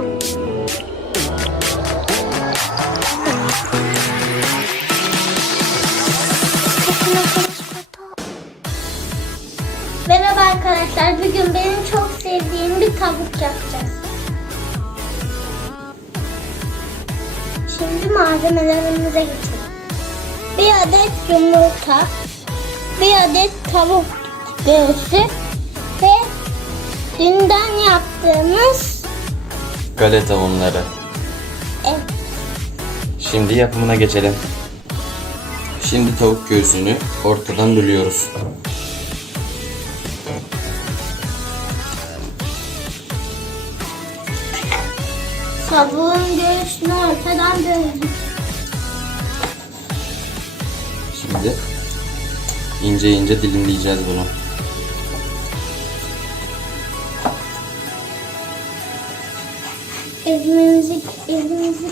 Merhaba arkadaşlar. Bugün benim çok sevdiğim bir tavuk yapacağız. Şimdi malzemelerimize geçelim. Bir adet yumurta, bir adet tavuk göğsü ve dünden yaptığımız Galeta unları. et. Şimdi yapımına geçelim. Şimdi tavuk göğsünü ortadan bölüyoruz. Tavuğun göğsünü ortadan böldük. Şimdi ince ince dilimleyeceğiz bunu. Ezmemizi, ezmemizi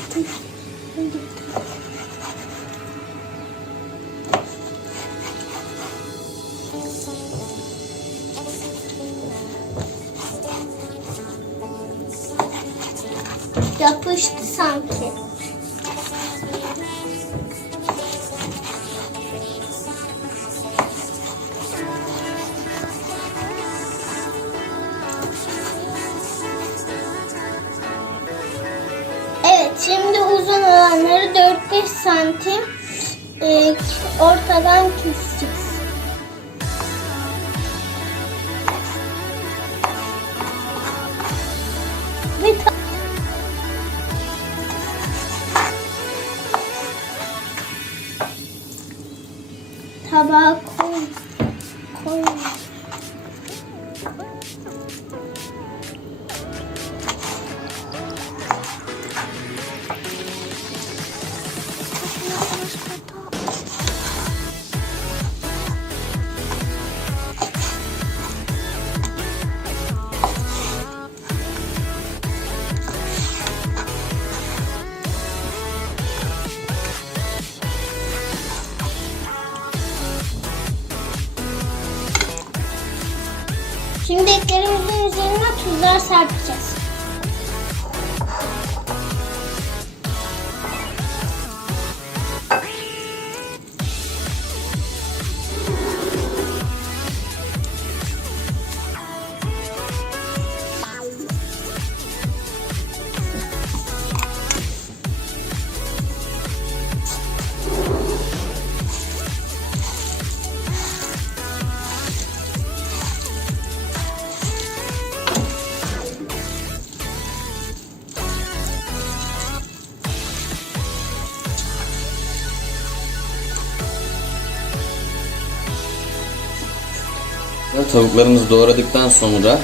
Yapıştı sanki. Uzun olanları 4-5 santim e, ortadan keseceğiz. Ve ta- tabağa koy. Koy. Şimdi etlerimizin üzerine tuzlar serpeceğiz. Tavuklarımızı doğradıktan sonra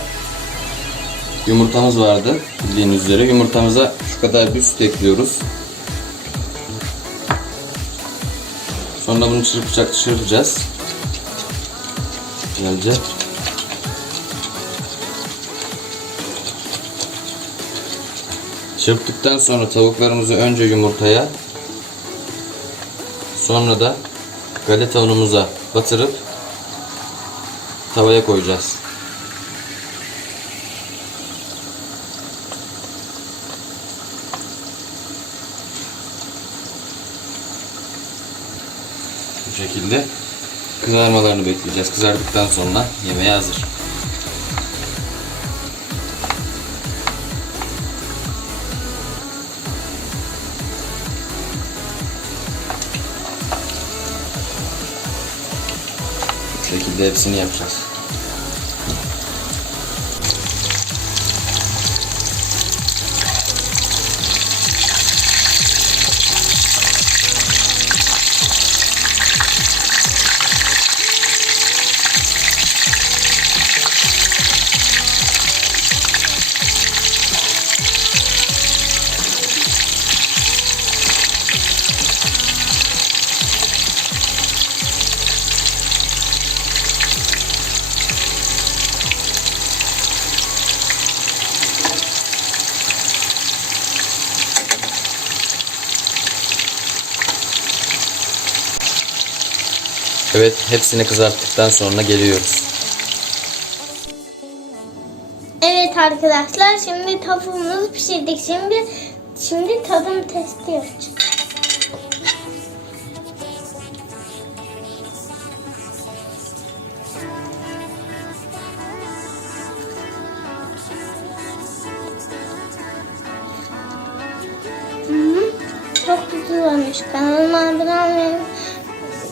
yumurtamız vardı bildiğiniz üzere. Yumurtamıza şu kadar bir süt ekliyoruz. Sonra bunu çırpacak çırpacağız. Güzelce. Çırptıktan sonra tavuklarımızı önce yumurtaya sonra da galeta unumuza batırıp tavaya koyacağız. Bu şekilde kızarmalarını bekleyeceğiz. Kızardıktan sonra yemeğe hazır. Şekilde hepsini yapacağız. Evet hepsini kızarttıktan sonra geliyoruz. Evet arkadaşlar şimdi tavuğumuzu pişirdik. Şimdi şimdi tadım testi yapacağız. Çok güzel olmuş. Kanalıma abone olmayı